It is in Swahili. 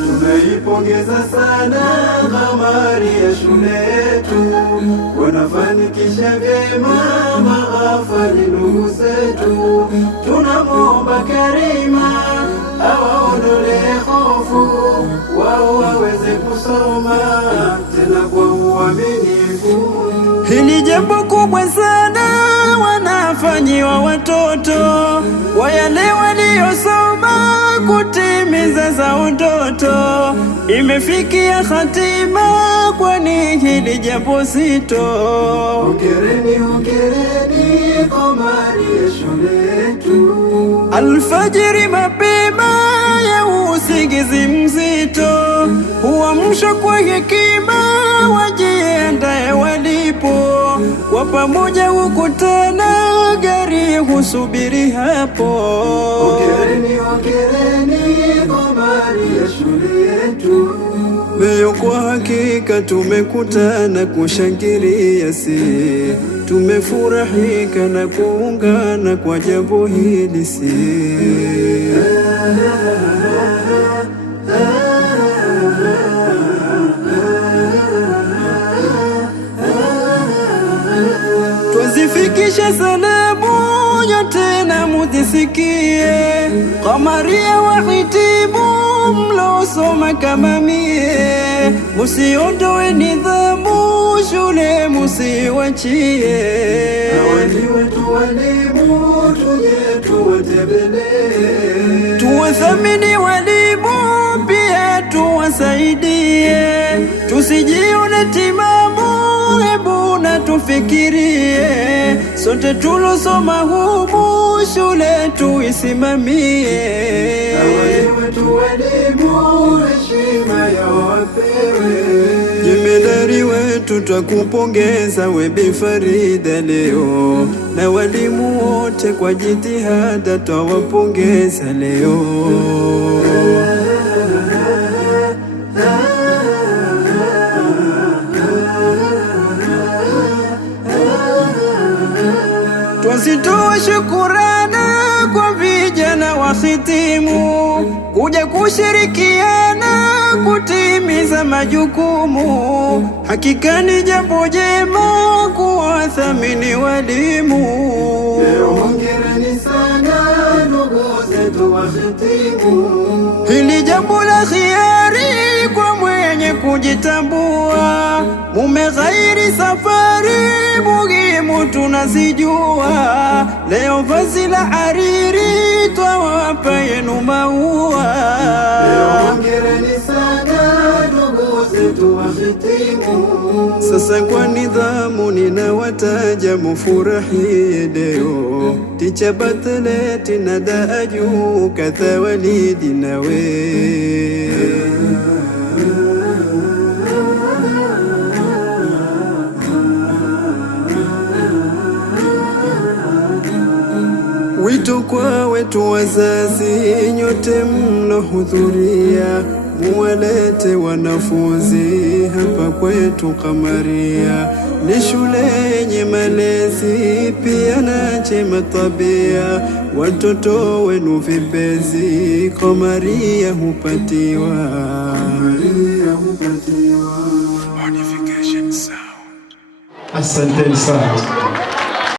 Tunaipongeza sana kamari ya shule yetu, wanafanikisha vyema mahafali ndugu zetu. Tunamwomba Karima awaondolee hofu, wao waweze kusoma tena kwa uaminifu. Hili jambo kubwa sana wanafanyiwa watoto wa yale waliosoma kutimiza za ndoto. Imefikia hatima, kwani hili jambo zito. Hongereni, hongereni kamari ya shule yetu. Alfajiri mapema ya usingizi mzito, huamshwa kwa hekima, wajiandae walipo. Kwa pamoja hukutana, gari husubiri hapo. Hongereni, hongereni kamari ya shule yetu. Leo kwa hakika tumekutana kushangilia, si tumefurahika na kuungana kwa jambo hili, si twazifikisha salamu yote na muzisikie. Kamaria wahitimu mlosoma kama mie, musiondoe nidhamu shule musiwachie. Awali wetu walimu tuje tuwatembelee, tuwathamini walimu pia tuwasaidie. Tusijione timamu, hebu na tufikirie, sote tulosoma humu shule tuisimamie. Awali wetu walimu heshima ya wapewe. Jemedari wetu twakupongeza we Bi Farida leo, na walimu wote kwa jitihada twawapongeza leo. Twazitoa shukurana kwa vijana wahitimu kuja kushirikiana kutimiza majukumu. Hakika ni jambo jema kuwathamini walimu. Leo hongereni sana ndugu zetu wahitimu. Hili jambo la khiari kwa mwenye kujitambua. Mumeghairi safari muhimu tunazijua. Leo vazi la hariri twawapa yenu maua. Leo hongereni sana ndugu zetu wahitimu. Sasa kwa nidhamu ninawataja mufurahie leo. Ticha Batheleti na Daaju kadha Walidi nawe. Wito kwa wetu wazazi nyote mlohudhuria, muwalete wanafunzi hapa kwetu Kamaria. Ni shule yenye malezi pia na chema tabia, watoto wenu vipenzi Kamaria hupatiwa. Asanteni sana.